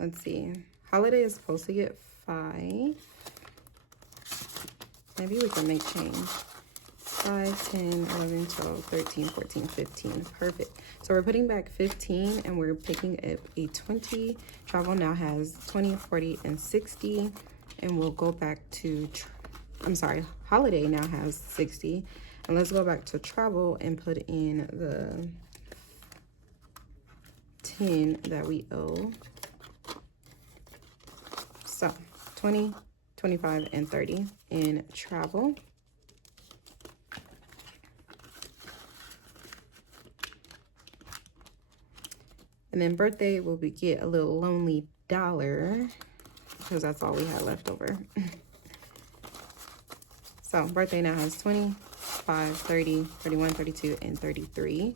let's see. Holiday is supposed to get 5. Maybe we can make change. 5, 10, 11, 12, 13, 14, 15. Perfect. So we're putting back 15 and we're picking up a 20. Travel now has 20, 40, and 60. And we'll go back to, holiday now has 60. And let's go back to travel and put in the 10 that we owe. So 20, 25, and 30 in travel. And then birthday will be get a little lonely dollar because that's all we had left over. So birthday now has 20, 5, 30, 31, 32, and 33.